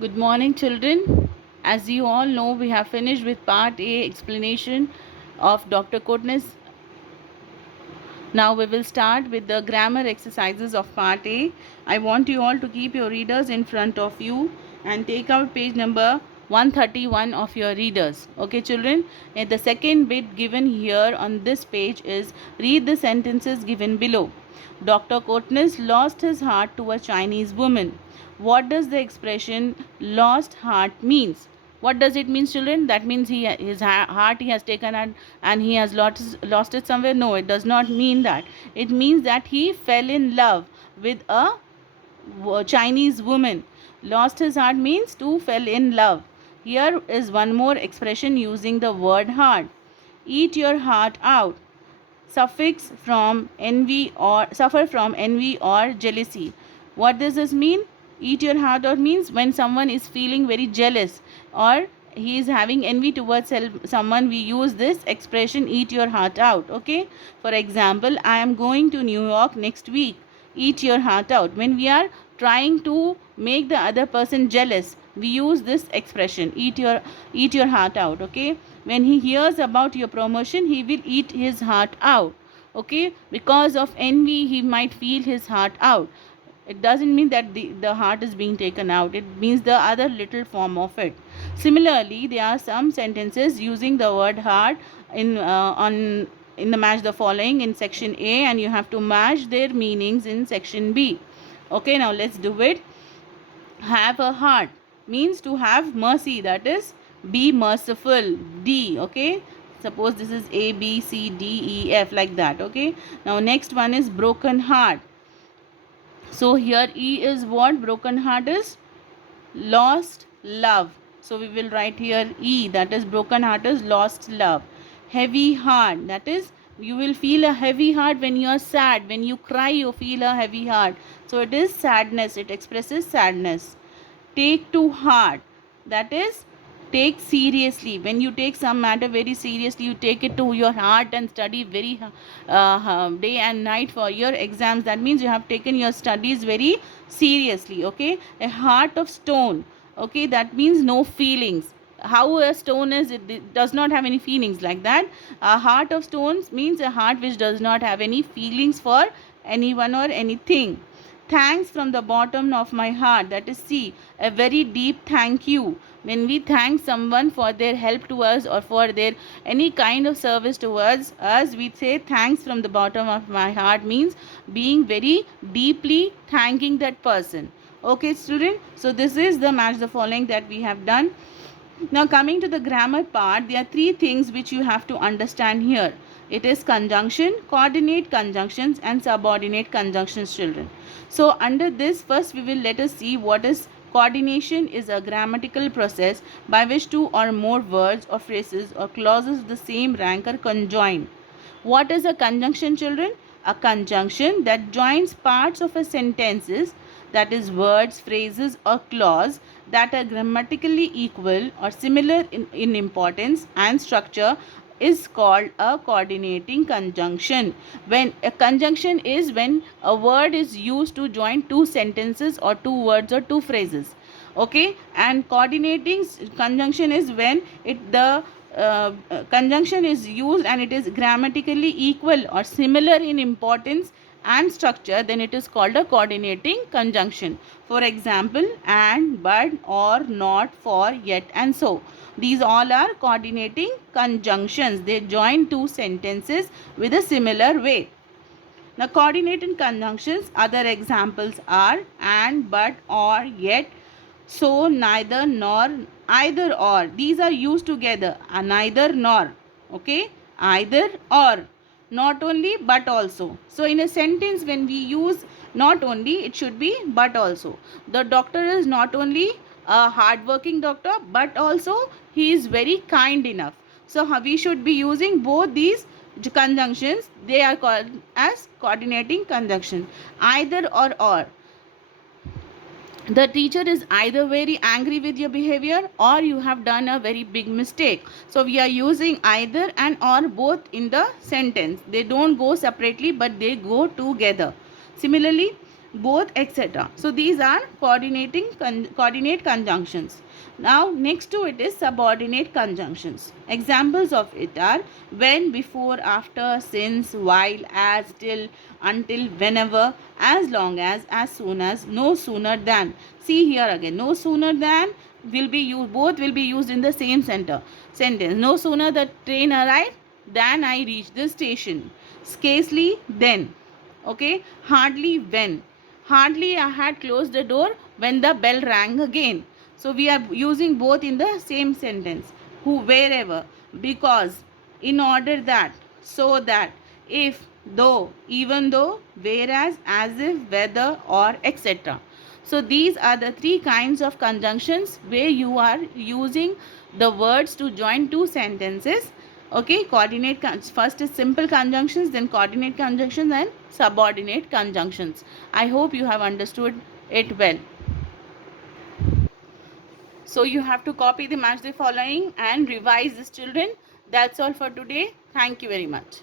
Good morning, children. As you all know, we have finished with part A explanation of Dr. Kotnes. Now we will start with the grammar exercises of part A. I want you all to keep your readers in front of you and take out page number 131 of your readers. Okay, children? And the second bit given here on this page is read the sentences given below. Dr. Kotnes lost his heart to a Chinese woman. What does the expression lost heart means? What does it mean, children? That means his heart he has taken and he has lost it somewhere? No, it does not mean that. It means that he fell in love with a Chinese woman. Lost his heart means to fell in love. Here is one more expression using the word heart. Eat your heart out. Suffix from envy or suffer from envy or jealousy. What does this mean? Eat your heart out means when someone is feeling very jealous or he is having envy towards someone, we use this expression eat your heart out. Okay, for example, I am going to New York next week. Eat your heart out. When we are trying to make the other person jealous, we use this expression eat your heart out. Okay, when he hears about your promotion, he will eat his heart out. Okay, because of envy he might feel his heart out. It doesn't mean that the heart is being taken out, it means the other little form of it. Similarly, there are some sentences using the word heart in the match the following in section A, and you have to match their meanings in section B. Okay, now let's do it. Have a heart means to have mercy, that is be merciful. D. Okay, suppose this is A B C D E F, like that. Okay, now next one is broken heart. So here E is what? Broken heart is lost love. So we will write here E, that is broken heart is lost love. Heavy heart, that is you will feel a heavy heart when you are sad. When you cry, you feel a heavy heart. So it is sadness, it expresses sadness. Take to heart, that is take seriously. When you take some matter very seriously, you take it to your heart and study very day and night for your exams. That means you have taken your studies very seriously. Okay, a heart of stone. Okay, that means no feelings. How a stone is, it does not have any feelings, like that. A heart of stones means a heart which does not have any feelings for anyone or anything. Thanks from the bottom of my heart, that is C, a very deep thank you. When we thank someone for their help to us or for their any kind of service towards us, we say thanks from the bottom of my heart, means being very deeply thanking that person. Okay, student, so this is the match the following that we have done. Now coming to the grammar part, there are three things which you have to understand here. It is conjunction, coordinate conjunctions and subordinate conjunctions, children. So under this, first we will let us see what is coordination. Is a grammatical process by which two or more words or phrases or clauses of the same rank are conjoined. What is a conjunction, children? A conjunction that joins parts of a sentences, that is words, phrases or clause that are grammatically equal or similar in importance and structure, is called a coordinating conjunction. When a conjunction is when a word is used to join two sentences or two words or two phrases. Okay, and coordinating conjunction is when conjunction is used and it is grammatically equal or similar in importance and structure, then it is called a coordinating conjunction. For example, and, but, or, not, for, yet and so. These all are coordinating conjunctions. They join two sentences with a similar way. Now coordinating conjunctions, other examples are and, but, or, yet, so, neither, nor, either, or. These are used together. Neither, nor. Okay, either, or. Not only, but also. So in a sentence, when we use not only, it should be but also. The doctor is not only a hardworking doctor, but also he is very kind enough. So we should be using both these conjunctions. They are called as coordinating conjunction. Either or. The teacher is either very angry with your behavior or you have done a very big mistake. So we are using either and or both in the sentence. They don't go separately, but they go together. Similarly, both, etc. So these are coordinate conjunctions. Now next to it is subordinate conjunctions. Examples of it are when, before, after, since, while, as, till, until, whenever, as long as soon as, no sooner than. See here again, no sooner than will be used, both will be used in the same sentence. No sooner the train arrived than I reached the station. Scarcely then. Okay, hardly when. Hardly I had closed the door when the bell rang again. So we are using both in the same sentence. Who, wherever, because, in order that, so that, if, though, even though, whereas, as if, whether, or, etc. So these are the three kinds of conjunctions where you are using the words to join two sentences. Okay, first is simple conjunctions, then coordinate conjunctions, and subordinate conjunctions. I hope you have understood it well. So you have to copy the match the following and revise this, children. That's all for today. Thank you very much.